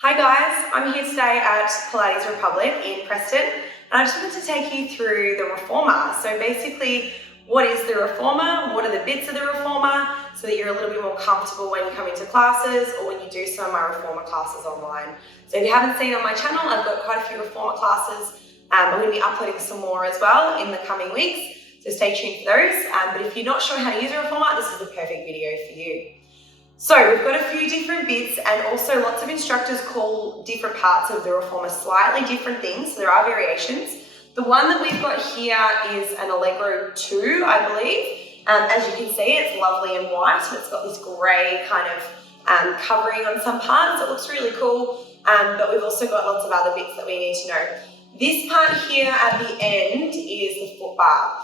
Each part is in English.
Hi guys, I'm here today at Pilates Republic in Preston, and I just wanted to take you through the reformer. So basically, what is the reformer? What are the bits of the reformer? So that you're a little bit more comfortable when you come into classes or when you do some of my reformer classes online. So if you haven't seen on my channel, I've got quite a few reformer classes. I'm going to be uploading some more as well in the coming weeks, so stay tuned for those. But if you're not sure how to use a reformer, this is the perfect video for you. So we've got a few different bits, and also lots of instructors call different parts of the reformer slightly different things, so there are variations. The one that we've got here is an Allegro 2, I believe. As you can see, it's lovely and white, and it's got this grey kind of covering on some parts. It looks really cool, but we've also got lots of other bits that we need to know. This part here at the end is the foot bar.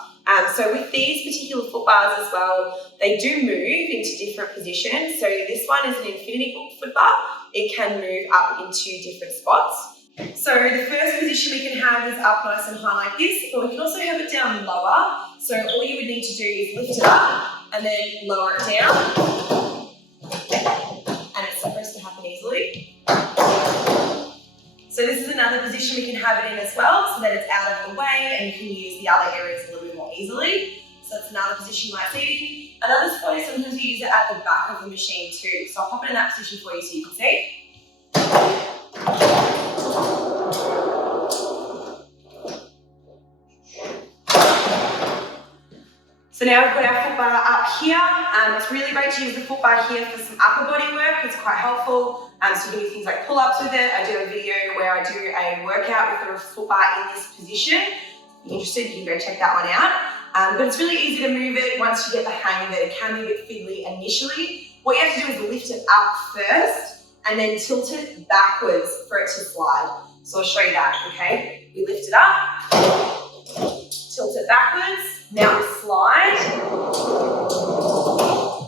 So with these particular foot bars as well, they do move into different positions. So this one is an infinity foot bar. It can move up into different spots. So the first position we can have is up nice and high like this, but we can also have it down lower. So all you would need to do is lift it up and then lower it down. And it's supposed to happen easily. So this is another position we can have it in as well, so that it's out of the way and you can use the other areas a little bit more easily. So it's another position you might see it in. Another spot is sometimes we use it at the back of the machine too. So I'll pop it in that position for you so you can see. So now we've got our foot bar up here. It's really great to use the foot bar here for some upper body work. It's quite helpful. So you can do things like pull-ups with it. I do a video where I do a workout with the foot bar in this position. If you're interested, you can go check that one out. But it's really easy to move it once you get the hang of it. It can be a bit fiddly initially. What you have to do is lift it up first and then tilt it backwards for it to slide. So I'll show you that, okay? We lift it up, tilt it backwards. Now we slide,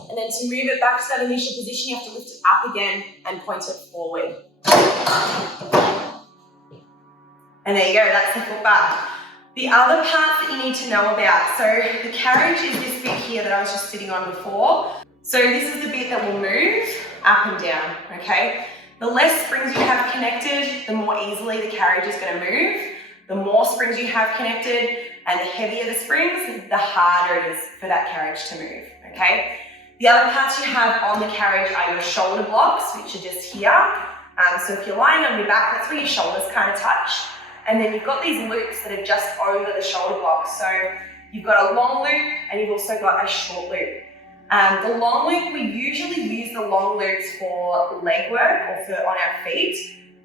and then to move it back to that initial position, you have to lift it up again and point it forward. And there you go, that's the foot bar. The other parts that you need to know about, so the carriage is this bit here that I was just sitting on before. So this is the bit that will move up and down, okay? The less springs you have connected, the more easily the carriage is going to move. The more springs you have connected, and the heavier the springs, the harder it is for that carriage to move, okay? The other parts you have on the carriage are your shoulder blocks, which are just here. So if you're lying on your back, that's where your shoulders kind of touch. And then you've got these loops that are just over the shoulder blocks. So you've got a long loop and you've also got a short loop. The long loop, we usually use the long loops for leg work or for on our feet.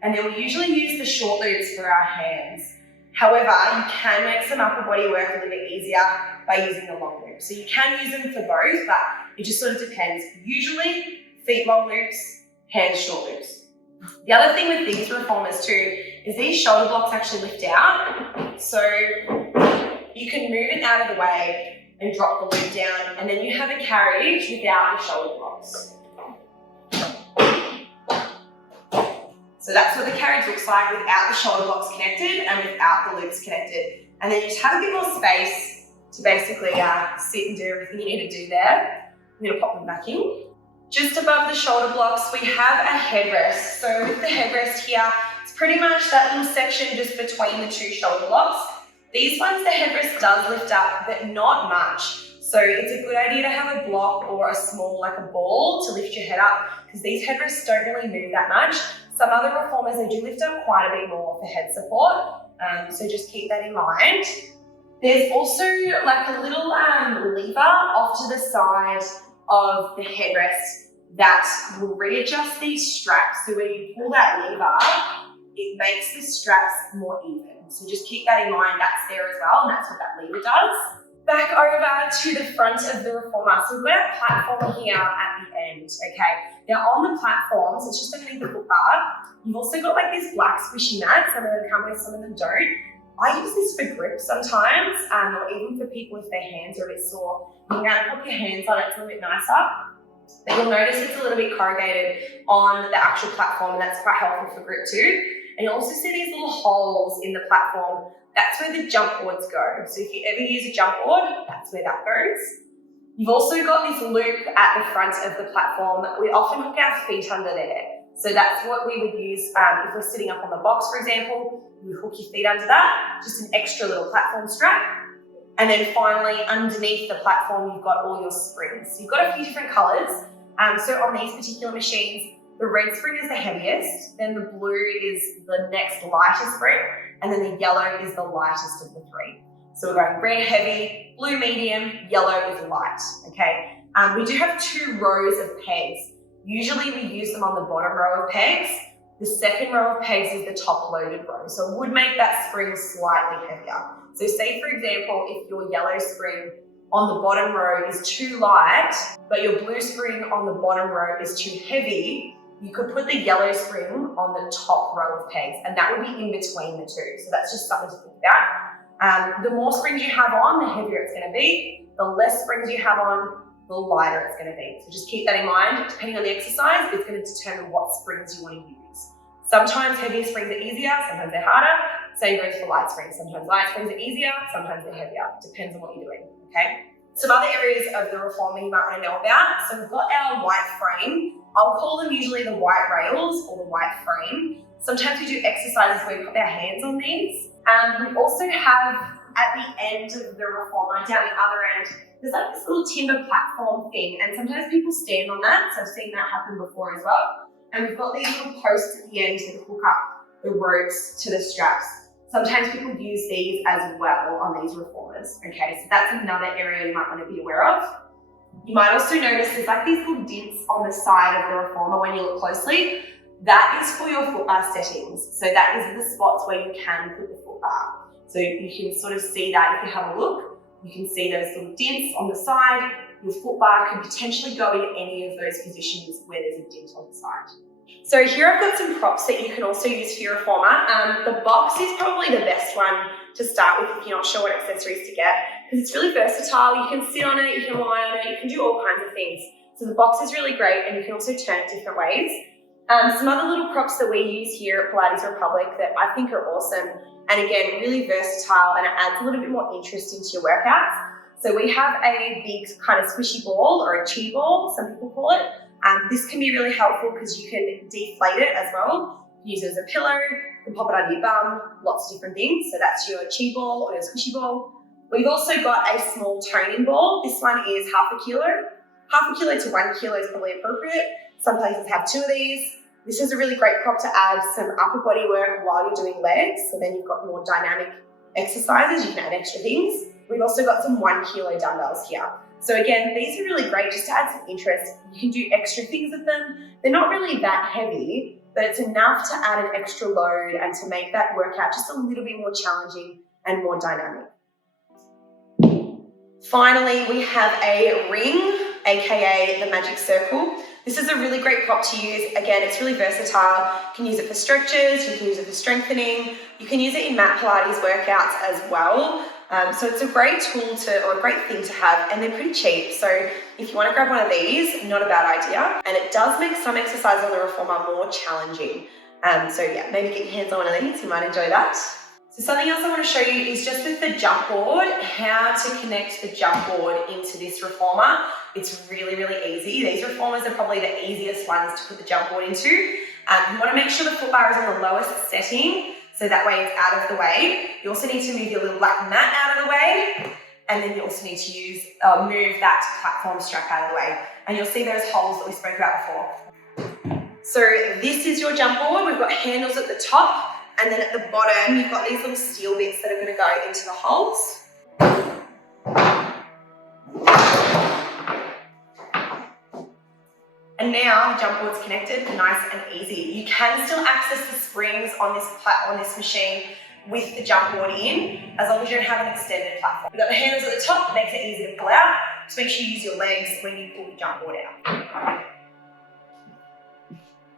And then we usually use the short loops for our hands. However, you can make some upper body work a little bit easier by using the long loops. So you can use them for both, but it just sort of depends. Usually, feet long loops, hands short loops. The other thing with these reformers too is these shoulder blocks actually lift out. So you can move it out of the way and drop the loop down, and then you have a carriage without the shoulder blocks. So that's what the carriage looks like without the shoulder blocks connected and without the loops connected. And then you just have a bit more space to basically sit and do everything you need to do there. I'm going to pop them back in. Just above the shoulder blocks, we have a headrest. So with the headrest here, it's pretty much that little section just between the two shoulder blocks. These ones, the headrest does lift up, but not much. So it's a good idea to have a block or a small, like a ball, to lift your head up, because these headrests don't really move that much. Some other reformers, they do lift up quite a bit more for head support, so just keep that in mind. There's also like a little lever off to the side of the headrest that will readjust these straps. So when you pull that lever, it makes the straps more even. So just keep that in mind, that's there as well, and that's what that lever does. Back over to the front of the reformer. So we've got our platform here at the end, okay? Now on the platform, so it's just underneath the foot bar, you've also got like this black squishy mat. Some of them come with, some of them don't. I use this for grip sometimes, or even for people if their hands are a bit sore. You can pop your hands on it, it's a little bit nicer. But you'll notice it's a little bit corrugated on the actual platform, and that's quite helpful for grip too. And you'll also see these little holes in the platform. That's where the jump boards go. So if you ever use a jump board, that's where that goes. You've also got this loop at the front of the platform. We often hook our feet under there. So that's what we would use if we're sitting up on the box, for example. You would hook your feet under that, just an extra little platform strap. And then finally, underneath the platform, you've got all your springs. So you've got a few different colours. So on these particular machines, the red spring is the heaviest, then the blue is the next lightest spring, and then the yellow is the lightest of the three. So we're going red heavy, blue medium, yellow is light, okay? We do have 2 rows of pegs. Usually we use them on the bottom row of pegs. The second row of pegs is the top loaded row. So it would make that spring slightly heavier. So say for example, if your yellow spring on the bottom row is too light, but your blue spring on the bottom row is too heavy, you could put the yellow spring on the top row of pegs, and that would be in between the two. So that's just something to think about. The more springs you have on, the heavier it's going to be. The less springs you have on, the lighter it's going to be. So just keep that in mind. Depending on the exercise, it's going to determine what springs you want to use. Sometimes heavier springs are easier, sometimes they're harder. Same goes for light springs. Sometimes light springs are easier, sometimes they're heavier. Depends on what you're doing, okay? Some other areas of the reformer you might want to know about. So we've got our white frame. I'll call them usually the white rails or the white frame. Sometimes we do exercises where we put our hands on these. We also have at the end of the reformer, down the other end, there's like this little timber platform thing, and sometimes people stand on that. So I've seen that happen before as well. And we've got these little posts at the end that hook up the ropes to the straps. Sometimes people use these as well on these reformers, okay? So that's another area you might want to be aware of. You might also notice there's like these little dints on the side of the reformer when you look closely. That is for your foot bar settings. So that is the spots where you can put the foot bar. So you can sort of see that if you have a look. You can see those little dints on the side. Your foot bar can potentially go in any of those positions where there's a dint on the side. So here I've got some props that you can also use for your reformer. The box is probably the best one to start with if you're not sure what accessories to get, because it's really versatile. You can sit on it, you can lie on it, you can do all kinds of things. So the box is really great, and you can also turn it different ways. Some other little props that we use here at Pilates Republic that I think are awesome, and again, really versatile, and it adds a little bit more interest into your workouts. So we have a big kind of squishy ball, or a chi ball, some people call it. This can be really helpful because you can deflate it as well. You can use it as a pillow, you can pop it under your bum, lots of different things. So that's your chi ball or your squishy ball. We've also got a small toning ball. This one is half a kilo. Half a kilo to 1 kilo is probably appropriate. Some places have 2 of these. This is a really great prop to add some upper body work while you're doing legs. So then you've got more dynamic exercises. You can add extra things. We've also got some 1 kilo dumbbells here. So again, these are really great just to add some interest. You can do extra things with them. They're not really that heavy, but it's enough to add an extra load and to make that workout just a little bit more challenging and more dynamic. Finally, we have a ring, aka the magic circle. This is a really great prop to use. Again, it's really versatile. You can use it for stretches, you can use it for strengthening, you can use it in mat Pilates workouts as well. So it's a great tool or a great thing to have, and they're pretty cheap. So if you want to grab one of these, not a bad idea. And it does make some exercise on the reformer more challenging. So yeah, maybe get your hands on one of these, you might enjoy that. So something else I want to show you is just with the jump board, how to connect the jump board into this reformer. It's really, really easy. These reformers are probably the easiest ones to put the jump board into. You want to make sure the foot bar is on the lowest setting, so that way it's out of the way. You also need to move your little black mat out of the way, and then you also need to move that platform strap out of the way. And you'll see those holes that we spoke about before. So this is your jump board. We've got handles at the top, and then at the bottom, you've got these little steel bits that are going to go into the holes. And now the jump board's connected, nice and easy. You can still access the springs on this machine with the jump board in, as long as you don't have an extended platform. We've got the handles at the top, makes it easy to pull out. Just make sure you use your legs when you pull the jump board out.